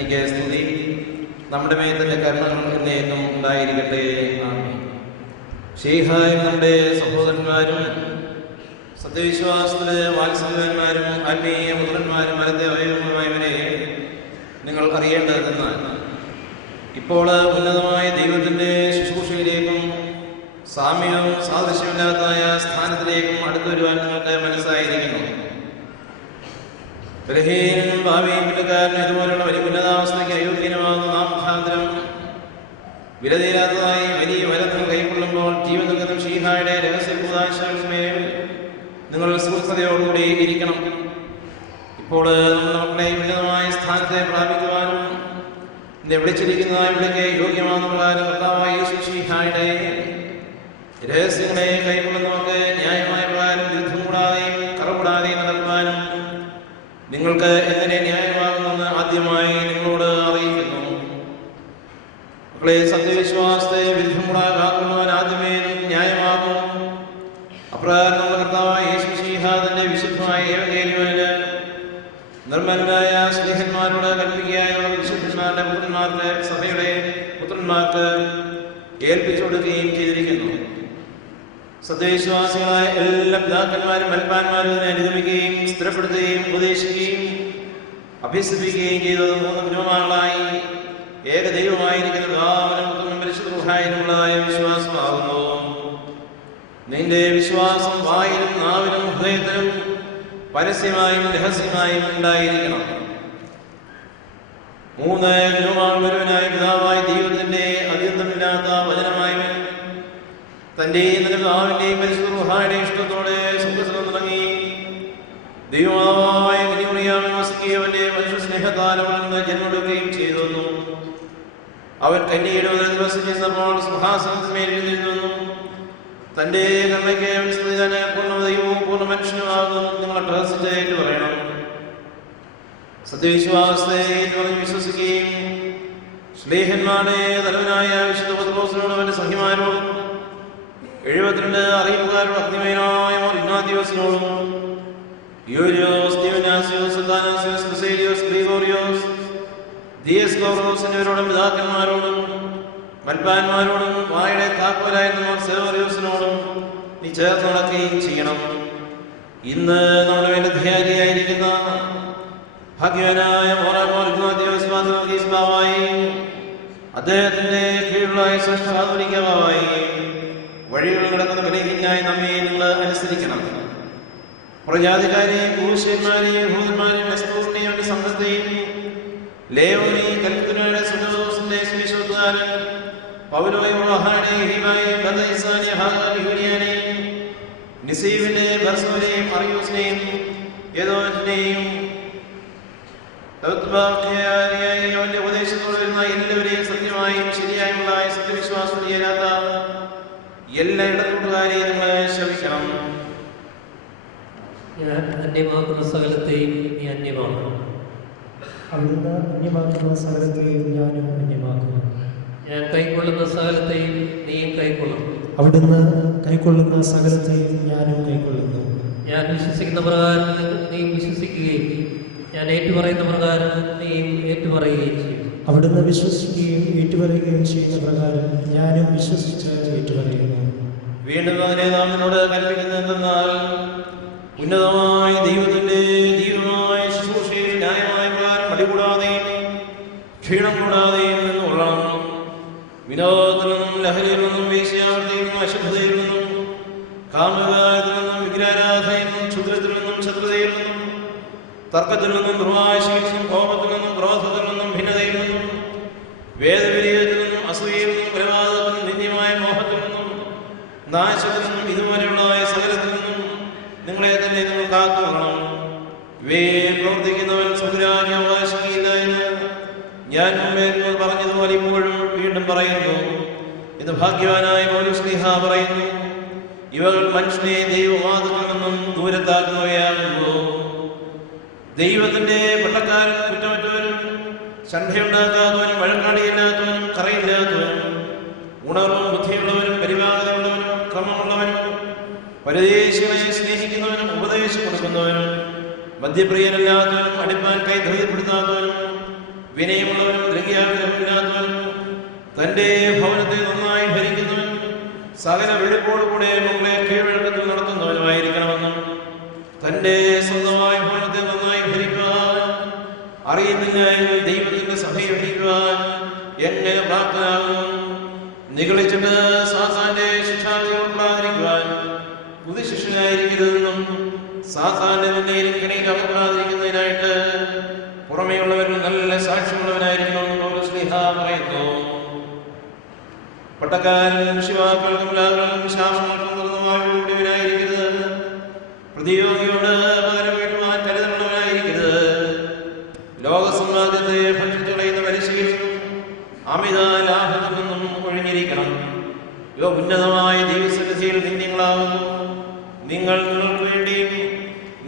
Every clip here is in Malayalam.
തനിക്ക് സ്തുതി. നമ്മുടെ മേൽ തന്റെ കരുണകൾ എന്നേക്കും ഉണ്ടായിരിക്കട്ടെ. ആമേൻ. ശീഹായും നമ്മുടെ സഹോദരന്മാരും സത്യവിശ്വാസത്തിലെ വാത്സല്യന്മാരും ആത്മീയ പുത്രന്മാരും മരത്തെ അവയവമായവരെ നിങ്ങൾ അറിയേണ്ടതെന്ന് ഇപ്പോൾ ഉന്നതമായ ദൈവത്തിൻ്റെ ശുശ്രൂഷയിലേക്കും സാമ്യവും സാദൃശ്യമില്ലാത്തതായ സ്ഥാനത്തിലേക്കും അടുത്തു വരുവാൻ നിങ്ങൾക്ക് മനസ്സായിരിക്കുന്നു. ബലഹീനനും ഭാവിയും കുറ്റക്കാരനും ഇതുപോലുള്ള വലിയ ഉന്നതാവസ്ഥയ്ക്ക് അയോഗ്യനുമാകുന്ന നാം മുഖാന്തരം വിലതീരാത്തതായി വലിയ വരത്തിൽ കൈക്കൊള്ളുമ്പോൾ ജീവൻ നൽകുന്ന ശീഹായുടെ രഹസ്യഭൂതാശയമേൽ നിങ്ങൾ സൂക്ഷ്മതയോടുകൂടി ഇരിക്കണം. ഇപ്പോൾ നമ്മുടെ മക്കളെ ഉന്നതമായ സ്ഥാനത്തെ പ്രാപിക്കുവാനും വിളിച്ചിരിക്കുന്നതായ ഇവിടേക്ക് യോഗ്യമാകുന്ന പ്രകാരം കർത്താവായ യേശു ശീഹായുടെ രഹസ്യങ്ങളെ കൈക്കൊള്ളുന്നവർക്ക് ന്യായമായ പ്രകാരം യുദ്ധം കൂടാതെയും കറകൂടാതെയും നടക്കുവാനും നിങ്ങൾക്ക് എങ്ങനെ ന്യായമാകുമെന്ന് ആദ്യമായി നിങ്ങളോട് അറിയിക്കുന്നു. മക്കളെ, സത്യവിശ്വാസത്തെ വിരുദ്ധം കൂടാതെ കാക്കുവാൻ ആദ്യമേ ന്യായമാകും. അപ്രകാരം നമ്മുടെ കർത്താവായ യേശു ശീഹ തന്റെ വിശുദ്ധമായ ഏവങ്കേലിയോനിൽ നിർമ്മലരായ സ്നേഹന്മാരോട് കൽപ്പിക്കുകയായ വിശുദ്ധന്മാരുടെ പുത്രന്മാർക്ക് സഭയുടെ പുത്രന്മാർക്ക് ഏൽപ്പിച്ചു കൊടുക്കുകയും ചെയ്തിരിക്കുന്നു. സത്യവിശ്വാസികളായ എല്ലാ പിതാക്കന്മാരും മൽപ്പാന്മാരും ഇതിനെ അനുഗമിക്കുകയും സ്ഥിരപ്പെടുത്തുകയും ഉപദേശിക്കുകയും അഭ്യസിപ്പിക്കുകയും ചെയ്തത് 3 ഗുരുമാളായി ഏകദൈവമായിരിക്കുന്ന പിതാവിനും പരിശുദ്ധനുള്ളതായ വിശ്വാസമാകുന്നു. നിന്റെ വിശ്വാസം വായിലും നാവിലും ഹൃദയത്തിലും പരസ്യമായും രഹസ്യമായും ഉണ്ടായിരിക്കണം. 3 ഗുരുമാൾ ഒരുവനായ പിതാവായ ദൈവത്തിന്റെ അത്യന്തമില്ലാത്ത വചനമായവൻ തന്റെയും തന്റെ പിതാവിന്റെയും പരിശുദ്ധനുള്ളതായ ഇഷ്ടത്തോടെ സുഖം തുടങ്ങി ദൈവമായ വസിക്കുകയവന്റെ മനുഷ്യ സ്നേഹത്താലവണെന്ന് ജന്മെടുക്കുകയും ചെയ്തു. അവൻ കന്യയുടെ ദിവസം ചെന്നപ്പോൾ സിംഹാസനത്തിന്മേൽ ഇരുന്നിരുന്നു. തന്റെ കർമ്മയ്ക്ക് പൂർണ്ണ ദൈവവും പൂർണ്ണ മനുഷ്യനുമാകും നിങ്ങൾ പ്രഹസിച്ചേറ്റ് പറയണം. സത്യവിശ്വാസത്തെ വിശ്വസിക്കുകയും സ്നേഹന്മാരുടെ തലവനായ വിശുദ്ധ പത്രോസിനോടും അവന്റെ സഖിമാരോടും 72 അറിയിപ്പുകാരോട് അഗ്നിമയനായ ഇഗ്നാത്യോസിനോടും യൂലിയോസ്, ദിവനാസിയോസ്, സദാനാസിയോസ്, ക്രിസേലിയോസ്, ഗ്രിഗോറിയോസ്, ദിയസ്കോറോസ് എന്നിവരോടും പിതാക്കന്മാരോടും മൽപ്പാന്മാരോടും വായുടെ താക്കോലായിരുന്ന സെവറിയോസിനോടും നീ ചേർന്ന് നടക്കുകയും ചെയ്യണം. ഇന്ന് നമ്മുടെ മേൽ അധികാരിയായിരിക്കുന്ന ഭാഗ്യവാനായ മോറാമോർഗാദിയോസ്മാവായി അദ്ദേഹത്തിന്റെ കീഴിലുള്ള ശ്രേഷ്ഠാധുനികമായി വഴികളിൽ കിടക്കുന്ന ബലഹീനായി നമ്മെ നിങ്ങൾ അനുസരിക്കണം. പ്രജാതിക്കാരെയും പുരുഷന്മാരെയും യഹൂദന്മാരെയും എസ്തോറിനെയും അവന്റെ സംഘത്തെയും ലേവനെയും കൽപ്പനയുടെ സുനോസിന്റെ സുവിശുദ്ധകാരൻ പൗലോയും റഹാനെയും ഹിബായെയും ബദൈസാനെയും ഹാഗാരിഹുനിയാനെയും നിസീബിന്റെ ബർസോനെയും അറിയൂസിനെയും യദോനെയും അവന്റെ ഉപദേശത്തോട് വരുന്ന എല്ലാവരെയും സത്യമായും ശരിയായുള്ള സത്യവിശ്വാസം ചെയ്യാത്ത എല്ലാ ഇടകൂട്ടുകാരെയും നിങ്ങൾ ശ്രമിക്കണം. ഞാൻ അന്യമാക്കുന്ന സകലത്തെയും നീ അന്യമാക്കണം. അവിടുന്ന് അന്യമാക്കുന്ന സകലത്തെയും ഞാനും അന്യമാക്കുന്നു. ഞാൻ കൈക്കൊള്ളുന്ന സകലത്തെയും നീയും കൈക്കൊള്ളും. അവിടുന്ന് കൈക്കൊള്ളുന്ന സകലത്തെയും ഞാനും കൈക്കൊള്ളുന്നു. ഞാൻ വിശ്വസിക്കുന്ന പ്രകാരം നീ വിശ്വസിക്കുകയും ഞാൻ ഏറ്റുപറയുന്ന പ്രകാരം നീയും ഏറ്റുപറയുകയും ചെയ്യും. അവിടുന്ന് വിശ്വസിക്കുകയും ഏറ്റുപറയുകയും ചെയ്യുന്ന പ്രകാരം ഞാനും വിശ്വസിച്ച് ഏറ്റുപറയുന്നു. വീണ്ടും അതിനെ നാം നിന്നോട് കൽപ്പിക്കുന്നതെന്നാൽ ഉന്നതമായ ദൈവത്തിന്റെ ജീവമായ ശുശ്രൂഷയിൽ ന്യായമായ പ്രകാരം അടികൂടാതെയും ക്ഷീണം കൂടാതെയും നിന്നുകൊള്ളാം. വിനോദത്തിൽ നിന്നും ലഹരിയിൽ നിന്നും വേശ്യാവൃത്തിയിൽ നിന്നും അശുദ്ധതയിൽ നിന്നും കാമവികാരത്തിൽ നിന്നും വിഗ്രഹാരാധനയിൽ നിന്നും ക്ഷുദ്രത്തിൽ നിന്നും ശത്രുതയിൽ നിന്നും തർക്കത്തിൽ നിന്നും ദുർവാശയിൽ നിന്നും കോപത്തിൽ നിന്നും ക്രോധത്തിൽ നിന്നും ഭിന്നതയിൽ നിന്നും വേദവിരീയത്തിൽ നിന്നും അസൂയയിൽ നിന്നും കൊലപാതകത്തിൽ നിന്നും നിന്ദ്യമായ മോഹത്തിൽ നിന്നും നാശത്തിൽ നിന്നും ഇതുപോലെയുള്ള സകലത്തിൽ നിന്നും നിങ്ങളെ തന്നെ നിങ്ങൾ കാത്തുകൊള്ളണം. ഇവയെ പ്രവർത്തിക്കുന്നവൻ സുഖരാജ്യം അവകാശിക്കില്ല എന്ന് ഞാൻ മുമ്പേ നിങ്ങൾ പറഞ്ഞതുപോലെ ഇപ്പോഴും വീണ്ടും പറയുന്നു എന്ന് ഭാഗ്യവാനായ പൗലോസ്ലീഹ പറയുന്നു. ഇവകൾ മനുഷ്യനെ ദൈവവാദത്തിൽ നിന്നും ദൂരത്താക്കുന്നവയാകുന്നു. ദൈവത്തിന്റെ പട്ടക്കാരൻ കുറ്റമറ്റവനും ശണ്ഠയുണ്ടാക്കാത്തവനും വഴക്കാടിയില്ലാത്തവനും കറയില്ലാത്തവനും ഉണർവും ബുദ്ധിയുള്ളവനും പരിപാകതയുള്ളവനും ക്രമമുള്ളവനും പരദേശികളെ സ്നേഹിക്കുന്നവനും ഉപദേശം കൊടുക്കുന്നവനും മദ്യപ്രിയനല്ലാത്തവനും അടിപ്പാൻ കൈ ധൃതിപ്പെടുത്താത്തവനും വിനയമുള്ളവനും ദ്രവ്യാഗ്രഹമില്ലാത്തവനും തന്റെ ഭവനത്തെ നന്നായി ഭരിക്കുന്നവനും സകല വെളിപ്പോടുകൂടെ മക്കളെ കീഴ്വഴക്കത്തിൽ നടത്തുന്നവനുമായിരിക്കണമെന്നും തന്റെ സ്വന്തമായ ഭവനത്തെ നന്നായി ഭരിക്കുവാൻ അറിയുന്നില്ല എങ്കിൽ ദൈവത്തിന്റെ സഭയെ ഭരിക്കുവാൻ എങ്ങനെ പ്രാപ്തനാകുന്നു? നിഗളിച്ചിട്ട് സാത്താന്റെ ശിക്ഷാവിധികൾ ഉൾപ്പെടാതിരിക്കുവാൻ പുതുശിഷ്യനായിരിക്കരുതെന്നും സാത്താന്റെ നിന്നയിലും കെണിയിൽ അകപ്പെടാതിരിക്കുന്നതിനായിട്ട് പുറമെയുള്ളവരിൽ നല്ല സാക്ഷ്യമുള്ളവനായിരിക്കണമെന്ന് പൗലോസ് ശ്ലീഹ പറയുന്നു. പട്ടക്കാരനും ശിവാക്കൾക്കും ലാഭങ്ങൾക്കും ശാപങ്ങൾക്കും തുറന്നുമായുള്ളവനായിരിക്കരുത്. പ്രതിയോഗിയോട് പകരം വീട്ടുവാൻ കരുതലുള്ളവനായിരിക്കരുത്. ലോകസമ്പാദ്യത്തെ ഭക്ഷിച്ചു കളയുന്ന പലിശയിൽ അമിത ലാഭത്തിൽ നിന്നും ഒഴിഞ്ഞിരിക്കണം. ഉന്നതമായ ദൈവസന്നിധിയിൽ നിന്യങ്ങളാകുന്നു. നിങ്ങൾ നിങ്ങൾക്ക് വേണ്ടിയും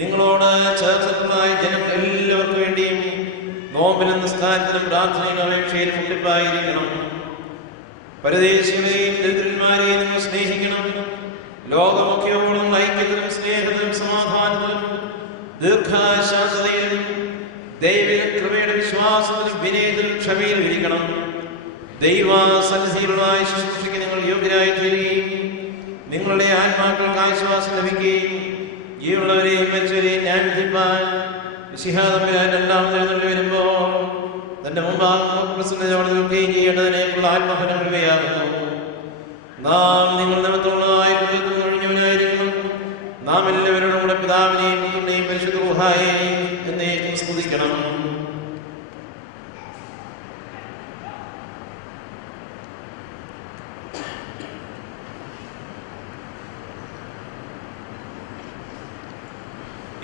നിങ്ങളോട് ചേർത്തിട്ടുള്ള ജനം എല്ലാവർക്കും വേണ്ടിയും നോമ്പിനും നിസ്കാരത്തിനും പ്രാർത്ഥനയും അപേക്ഷയിലും ഉണ്ടിപ്പായിരിക്കണം. പരദേശികളെയും ദരിദ്രന്മാരെയും നിങ്ങൾ സ്നേഹിക്കണം. ലോകമൊക്കെയോടും ഐക്യത്തിലും സ്നേഹത്തിലും സമാധാനത്തിലും ദീർഘശാന്തതയിലും ദൈവിക കൃപയുടെ വിശ്വാസത്തിലും വിനയത്തിലും ക്ഷമയിലും ഇരിക്കണം. ദൈവ സന്നിധിയിലുള്ള ശുശ്രൂഷയ്ക്ക് നിങ്ങൾ യോഗ്യരായി തീരുകയും നിങ്ങളുടെ ആത്മാക്കൾക്ക് ആശ്വാസം ലഭിക്കുകയും ജീവനുള്ളവരെയും മരിച്ചവരെയും ന്യായം വിധിപ്പാൻ മിശിഹാതമ്പുരാൻ രണ്ടാമത് എഴുന്നള്ളി വരുമ്പോൾ തന്റെ മുമ്പാകെ പ്രസന്നതയോടെ നിൽക്കുകയും ചെയ്യേണ്ടതിനേക്കുള്ള ആത്മഫലം ഇവയാകുന്നു. നാം നിങ്ങൾ നിമിത്തമുള്ളതായ കുറ്റത്തിൽ ഒഴിഞ്ഞവനായിരിക്കണം. നാം എല്ലാവരോടും കൂടെ പിതാവിനെയും പുത്രനെയും പരിശുദ്ധ റൂഹായെയും എന്നേക്കും സ്തുതിക്കണം.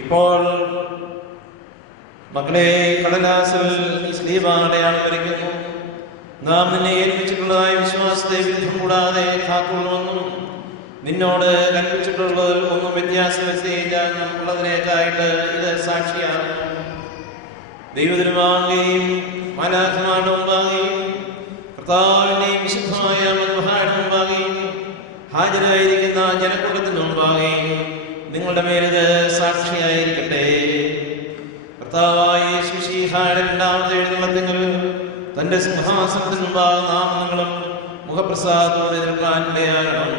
ഇപ്പോൾ മക്കളെ കടലാസിൽ സ്ലീബാടയാളം വരയ്ക്കുന്നു. നാം നിന്നെ ഏൽപ്പിച്ചിട്ടുള്ളതായ വിശ്വാസത്തെ വിരുദ്ധം കൂടാതെ കാത്തുകൊള്ളുമെന്നും നിന്നോട് കൽപ്പിച്ചിട്ടുള്ളതിൽ ഒന്നും വ്യത്യാസം വരുത്തിയില്ലാതിനേക്കായിട്ട് ഇത് സാക്ഷിയാണ്. ദൈവത്തിനുമാകുകയും മാലാഖമാരുടെ മുമ്പാകുകയും കർത്താവിന്റെയും വിശുദ്ധമായ മദ്ബഹായുടെ മുമ്പാകുകയും ഹാജരായിരിക്കുന്ന ജനക്കൂട്ടത്തിന് മുമ്പാകുകയും നിങ്ങളുടെ മേലിത് സാക്ഷിയായിരിക്കട്ടെ. കർത്താവായ യേശു മിശിഹായുടെ രണ്ടാമത്തെ എഴുന്നള്ളത്തിങ്കിൽ തന്റെ സിംഹാസനത്തിന് മുമ്പാകെ നാം നിങ്ങളും മുഖപ്രസാദത്തോടെ നിൽക്കാൻ ഇടയാകണം.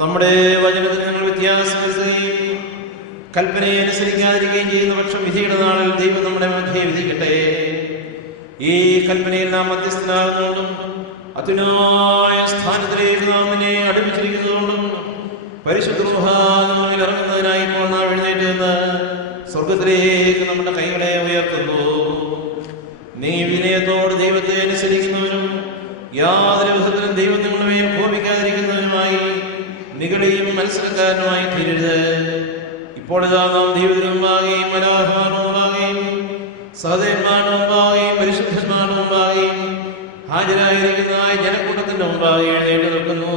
നമ്മുടെ വചനത്തിന് നിങ്ങൾ വ്യത്യാസം വരുത്തുകയും കൽപ്പനയെ അനുസരിക്കാതിരിക്കുകയും ചെയ്യുന്ന പക്ഷം വിധിയുടെ നാളിൽ ദൈവം നമ്മുടെ മധ്യേ വിധിക്കട്ടെ. ഈ കൽപ്പനയിൽ നാം മധ്യസ്ഥനാകുന്നതുകൊണ്ടും അത്യുന്നതമായ സ്ഥാനത്തിലേക്ക് നാം നിന്നെ അടുപ്പിച്ചിരിക്കുന്നതുകൊണ്ടും പരിശുദ്ധ റൂഹ നമ്മിൽ ഇറങ്ങുന്നതിനായി ഇപ്പോൾ നാം എഴുന്നേറ്റ് നിന്ന് സ്വർഗത്തിലേക്ക് നമ്മുടെ കൈകളെ ഉയർത്തുന്നു. നീ വിനയത്തോട് ദൈവത്തെ അനുസരിക്കുന്നവനും യാതൊരു വിധത്തിലും ദൈവം നിങ്ങളുടെ മേൽ കോപിക്കാതിരിക്കുന്നവനുമായി നിഗളിയും മത്സരക്കാരനുമായി തീരരുത്. ഇപ്പോൾ ഇതാ നാം ദൈവത്തിന് മുമ്പാകെയും മലാഖമാരുടെ മുമ്പാകെയും സഹോദരന്മാരുടെ മുമ്പാകെയും പരിശുദ്ധന്മാരുടെ മുമ്പാകെയും ഹാജരായിരിക്കുന്ന ജനക്കൂട്ടത്തിന്റെ മുമ്പാകെ എഴുന്നേറ്റ് നിൽക്കുന്നു.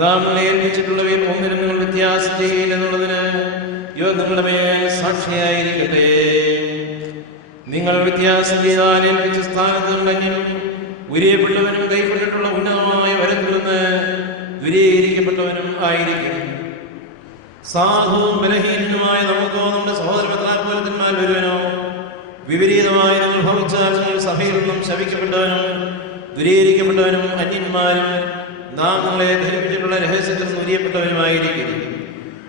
നാം ഏൽപ്പിച്ചിട്ടുള്ളവയിൽ ഒന്നിനും നിങ്ങൾ വ്യത്യാസം ചെയ്യില്ലെന്നുള്ളതിന് നിങ്ങളുടെ മേൽ സാക്ഷിയായിരിക്കട്ടെ. നിങ്ങൾ വ്യത്യാസം ചെയ്താൽ ഏൽപ്പിച്ച സ്ഥാനത്തുണ്ടെങ്കിലും ഉരിയപ്പെട്ടവനും കൈപ്പെട്ടിട്ടുള്ള ഉന്നതമായ വരത്തിൽ നിന്ന് ദുരീകരിക്കപ്പെട്ടവനും ആയിരിക്കും. സാധുവും ബലഹീനനുമായ നമുക്കോ നമ്മുടെ സഹോദരപത്രാത്മകന്മാർ വരുവനോ വിപരീതമായി നിങ്ങൾ ഭവിച്ചാൽ നിങ്ങൾ സഭയിൽ നിന്നും ശപിക്കപ്പെട്ടവനും ദുരീകരിക്കപ്പെട്ടവനും അന്യന്മാരും നാം നിങ്ങളെ ധരിപ്പിച്ചിട്ടുള്ള രഹസ്യത്തിൽ ഉരിയപ്പെട്ടവനുമായിരിക്കും.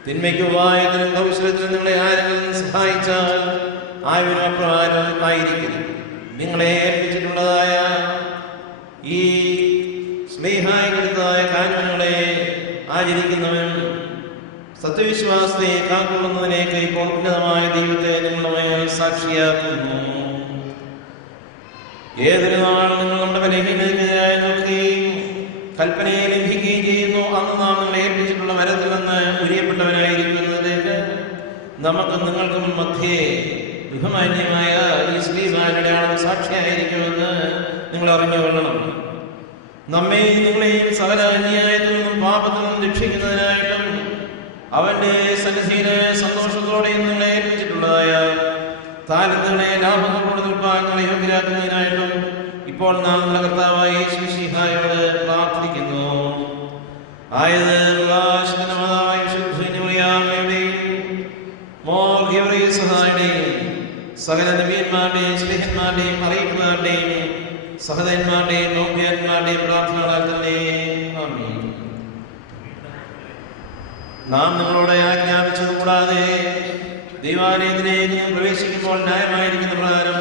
തിന്മയ്ക്ക് ഉപായത്തിനും കൗശലത്തിനും നിങ്ങളെ ആരെങ്കിലും സഹായിച്ചാൽ ആയവനും അപ്രകാരമായിരിക്കും. നിങ്ങളെ ഏൽപ്പിച്ചിട്ടുള്ളതായ ഈ സ്നേഹായിക്കെടുത്തതായ കാനൂനുകളെ ആചരിക്കുന്നവനും സത്യവിശ്വാസത്തെ കാക്കൊള്ളുന്നതിനേക്ക് ഇപ്പോൾ ഉന്നതമായ ദൈവത്തെ നിങ്ങളുടെ മേൽ സാക്ഷിയാക്കുന്നു. ഏതൊരു നാളും നിങ്ങൾ നമ്മുടെ ബലഹീനതയായി നോക്കുകയും കൽപ്പനയെ ലംഘിക്കുകയും ചെയ്യുന്നു, അന്ന് നാം നിങ്ങളെ ഏൽപ്പിച്ചിട്ടുള്ള മരത്തിൽ നിന്ന് ഉരിയപ്പെട്ടവനായിരിക്കുന്നതിലേക്ക് നമുക്കും നിങ്ങൾക്കും മധ്യേ ബഹുമാന്യമായ ഈ സ്ലീബായുടെ സാക്ഷിയായിരിക്കുമെന്ന് നിങ്ങൾ അറിഞ്ഞുകൊള്ളണം. നമ്മെയും നിങ്ങളെയും സകല അന്യായത്തിൽ നിന്നും പാപത്തിൽ നിന്നും രക്ഷിക്കുന്നതിനായിട്ടും അവന്റെ സന്നിധിയിലെ സന്തോഷത്തോടെ നിങ്ങളെ ഏൽപ്പിച്ചിട്ടുള്ളതായ താലന്തുകളെ ലാഭങ്ങളോട് നിൽപ്പാൻ നിങ്ങളെ യോഗ്യരാക്കുന്നതിനായിട്ടും ഇപ്പോൾ നാം നമ്മുടെ കർത്താവായ യേശു മിശിഹായോട് പ്രാർത്ഥിക്കുന്നു. ആയത് സകല നബിയന്മാരുടെയും വൈദികന്മാരുടെയും സ്നേഹന്മാരുടെയും അറിയിപ്പുകാരുടെയും സഹോദരന്മാരുടെയും നോക്കിയന്മാരുടെയും പ്രാർത്ഥനകളാൽ തന്നെ ആമേൻ. നാം നിങ്ങളോട് ആജ്ഞാപിച്ചത് കൂടാതെ ദൈവാലയത്തിലേക്ക് പ്രവേശിക്കുമ്പോൾ ന്യായമായിരിക്കുന്ന പ്രകാരം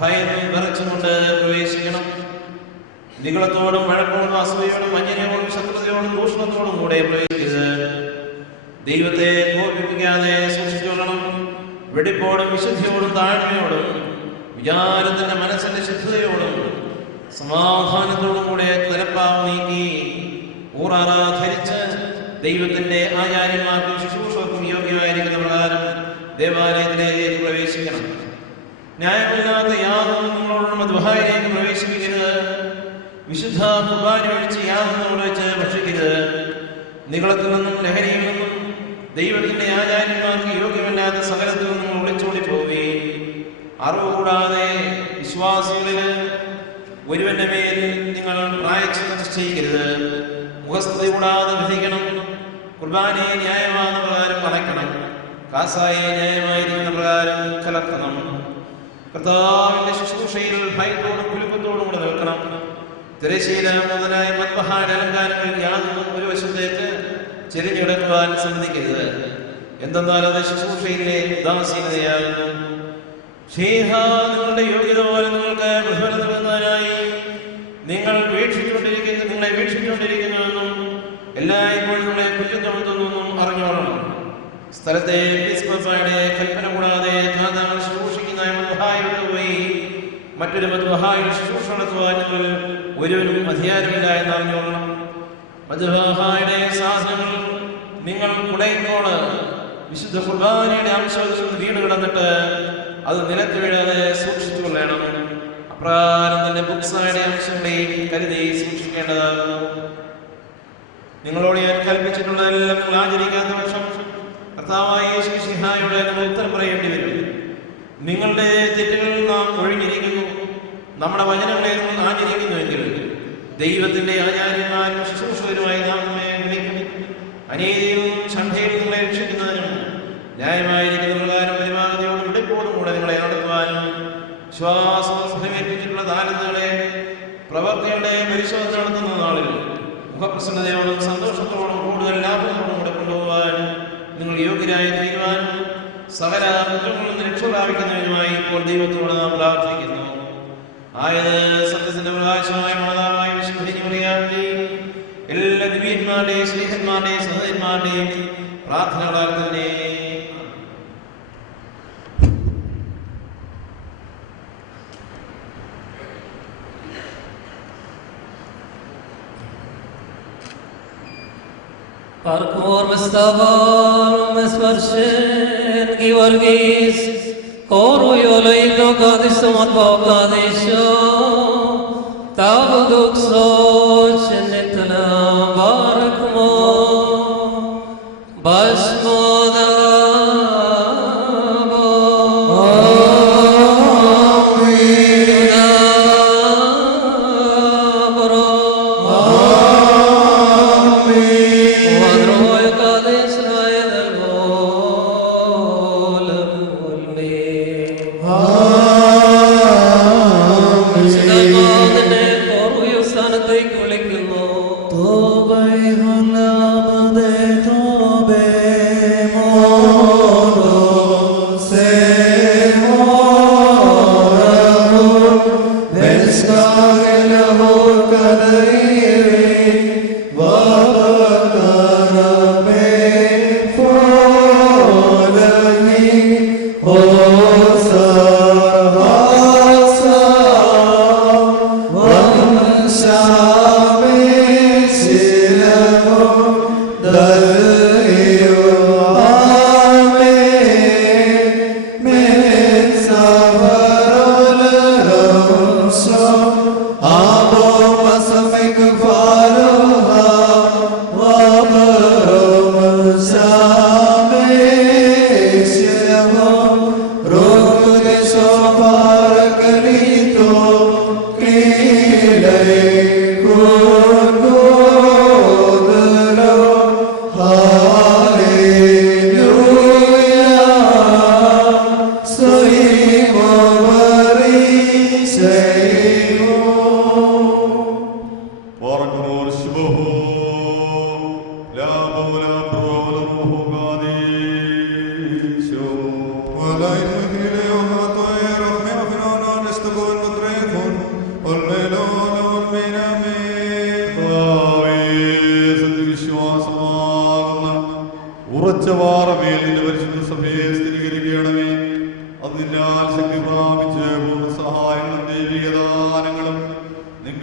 ഭയന്നും വിറച്ചുകൊണ്ട് പ്രവേശിക്കണം. നിങ്ങളത്തോടും വഴക്കോടും അസൂയയോടും വഞ്ചനയോടും ശത്രുതയോടും ദൂഷണത്തോടും കൂടെ പ്രവേശിക്കരുത്. ദൈവത്തെ കോപിപ്പിക്കാതെ സൂക്ഷിച്ചുകൊള്ളണം. വെടിപ്പോടും വിശുദ്ധിയോടും താഴ്മയോടും വിചാരത്തിന്റെ മനസ്സിന്റെ ശുദ്ധതയോടും സമാധാനത്തോടും കൂടെ തലപ്പാവ് നീക്കി ധരിച്ച് ദൈവത്തിന്റെ ആചാര്യന്മാർക്കും ശുശ്രൂഷകർക്കും യോഗ്യമായിരിക്കുന്ന പ്രകാരം ദേവാലയത്തിലേക്ക് പ്രവേശിക്കണം. ന്യായമില്ലാത്ത യാതൊന്നും നിങ്ങളോടും മദ്ബഹായിലേക്ക് പ്രവേശിപ്പിക്കരുത്. വിശുദ്ധ കുർബാന ഒഴിച്ച് യാതൊന്നും വെച്ച് ഭക്ഷിക്കരുത്. നിങ്ങളത്തിൽ നിന്നും ലഹരിയിൽ നിന്നും ദൈവത്തിന്റെ ആചാര്യന്മാർക്ക് യോഗ്യമല്ലാത്ത സകലത്തിൽ നിന്നും ഒളിച്ചോടി പോവുകയും അറിവ് കൂടാതെ വിശ്വാസികളില് ഒരുവന്റെ മേൽ നിങ്ങൾ പ്രായശ്ചിത്തം നിശ്ചയിക്കരുത്. മുഖസ്തുതി കൂടാതെ വിധിക്കണം. കുർബാനയെ ന്യായമായ പ്രകാരം അടയ്ക്കണം. കാസായെ ന്യായമായിരിക്കുന്ന പ്രകാരം കലർത്തണം. കർത്താവിന്റെ ശുശ്രൂഷയിൽ ഭയത്തോടും കുലുക്കത്തോടും കൂടെ നിൽക്കണം. തിരശീല മുതലായ മദ്ബഹായുടെ അലങ്കാരങ്ങൾ യാതൊന്നും ഒരു വശത്തേക്ക് ചെരിഞ്ഞിടക്കുവാൻ സമ്മതിക്കരുത്. എന്തെന്നാൽ അത് ശുശ്രൂഷയിലെ ഉദാസീനതയാകുന്നു. നിങ്ങളുടെ യോഗ്യത പോലെ നിങ്ങൾക്ക് പ്രതിഫലം നൽകുന്നതിനായി നിങ്ങളെ വീക്ഷിച്ചുകൊണ്ടിരിക്കുന്നുവെന്നും എല്ലായ്പ്പോഴും നിങ്ങളെ കുറ്റം തൊഴുത്തുന്നെന്നും അറിഞ്ഞോളണം. സ്ഥലത്തെ എപ്പിസ്കോപ്പയുടെ കൽപ്പന കൂടാതെ താങ്കൾ ശുശ്രൂഷിക്കുന്ന മദ്ബഹായിലോട്ട് പോയി മറ്റൊരു മദ്ബഹായിൽ ശുശ്രൂഷ നടത്തുവാൻ ഒരുവനും അധികാരമില്ല എന്ന് അറിഞ്ഞോളണം. മദ്ബഹായുടെ സാധനങ്ങൾ നിങ്ങൾ കുടയുമ്പോൾ വിശുദ്ധ കുർബാനയുടെ അംശത്തിൽ വീണ് കിടന്നിട്ട് അത് നിലത്ത് വീഴാതെ സൂക്ഷിച്ചു കൊള്ളണം. അപ്രകാരം തന്നെ ബുക്സായുടെ അംശങ്ങളെയും കരുതി സൂക്ഷിക്കേണ്ടതാകുന്നു. നിങ്ങളോട് ഞാൻ കൽപ്പിച്ചിട്ടുള്ളതെല്ലാം നിങ്ങൾ ആചരിക്കാത്ത പക്ഷം കർത്താവായ യേശു മിശിഹായോട് നമ്മൾ ഉത്തരം പറയേണ്ടി വരും. നിങ്ങളുടെ തെറ്റുകളിൽ നാം ഒഴിഞ്ഞിരിക്കുന്നു, നമ്മുടെ വചനങ്ങളെ നമ്മൾ ആചരിക്കുന്നുവെങ്കിൽ ദൈവത്തിന്റെ ആചാര്യന്മാരും ശുശ്രൂഷകരുമായി നാം നമ്മെ വിളിക്കും. അനീതിയും ഛണ്ഡയിൽ നിങ്ങളെ രക്ഷിക്കുന്നതിനും ന്യായമായിരിക്കുന്ന പ്രകാരം പരിപാടിയോടും വെടിപ്പോടും കൂടെ നിങ്ങളെ നടത്തുവാനും വിശ്വാസം ഫലമേൽപ്പിച്ചിട്ടുള്ള താലന്തുകളെ പ്രവർത്തികളുടെ പരിശോധന നടത്തുന്ന നാളിൽ മുഖപ്രസന്നതയോടും സന്തോഷത്തോടും കൂടുതൽ ലാഭത്തോടും കൂടെ കൊണ്ടുപോകാൻ നിങ്ങൾ യോഗ്യരായി തീരുവാനും സകല കുറ്റങ്ങളിൽ നിന്ന് രക്ഷ പ്രാപിക്കുന്നതിനുമായി ഇപ്പോൾ ദൈവത്തോട് നാം പ്രാർത്ഥിക്കുന്നു. ആയത് സത്യത്തിന്റെ പ്രകാശമായ മാതാവായ വിശുദ്ധമറിയാമിന്റെയും എല്ലാ ദിവ്യന്മാരുടെയും സ്നേഹന്മാരുടെയും സഹോദരന്മാരുടെയും പ്രാർത്ഥനകളാൽ തന്നെ Parkour Mustafa Mesvarshen Givargis Koru Yoloito Kadismat Bokadisho Tabuduk Soch Netala Barakmo Bashmoda Soy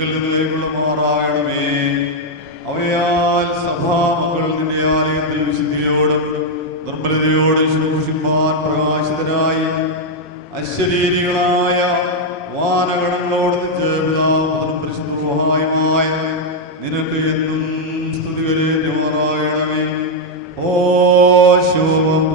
നിൽക്കൽ നിന്നിലേക്കുള്ള മാറായണമേ. അവയാൽ സഭാമക്കൾ നിന്റെ ആലയത്തിൽ വിശുദ്ധിയോടും നിർമ്മലതയോടും ശുശ്രൂഷിപ്പാൻ പ്രകാശിതരായി അശരീരികളായ വാനഗണങ്ങളോട് പിതാവും പരിശുദ്ധമായ നിനക്ക് എന്നും സ്തുതികരേറ്റുമാറായണമേ. ഓ ശോഭം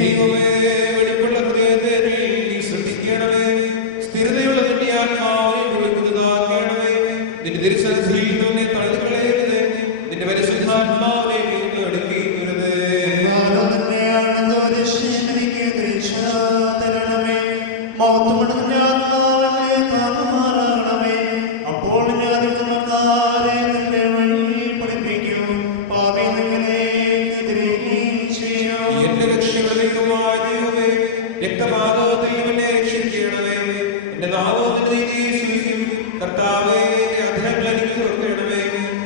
ദൈവമേ, വെടിപ്പുള്ള ഹൃദയത്തെ നീ ശ്രദ്ധിക്കണമേ. സ്ഥിരതയുള്ള നിന്റെ ആത്മാവിനെ പുതുതാക്കണമേ. നിന്റെ തിരുസന്നിധിയിൽ നിന്നെ തള്ളിക്കളയരുതേ. നിന്റെ പരിശുദ്ധാത്മാവിനെ നീ അടുക്കിക്കരുതേ. അപ്പോൾ ഞാൻ നിന്റെ വഴി പഠിപ്പിക്കും. എന്റെ രക്ഷകമായ ദൈവമേ, രക്തപാതകത്തിൽ എന്നെ രക്ഷിക്കണമേ. എന്റെ നാമത്തിൽ നീ സ്തുതിക്കും. കർത്താവേ, എന്റെ അധരങ്ങൾ എനിക്ക് തുറക്കണമേ.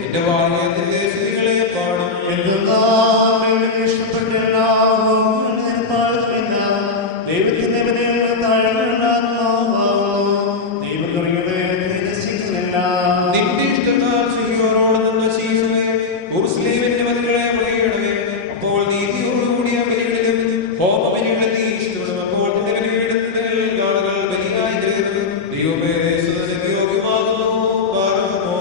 എന്റെ വായ നിന്റെ സ്തുതികളെ പാടും. നിന്റെ ഇഷ്ടത്താൽ സിഹിയോനോട് നിന്ന ശീശമേ, യെരൂശലേമിന്റെ മതിലുകളെ പണിയണമേ. അപ്പോൾ നീതിയോടുകൂടിയ ബലികളിലും ഹോമബലികളിലും നീ ഇഷ്ടപ്പെടും. അപ്പോൾ നിന്റെ ബലിപീഠത്തിൽ ആളുകൾ ബലിയായി കരുതരുത്. ദൈവമേ, സ്തുതിക്ക് യോഗ്യമാകുന്നു. പാർക്കുമോ.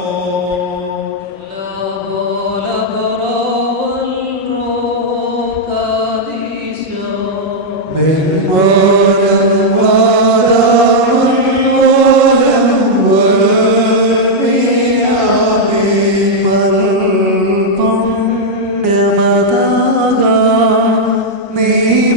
നീ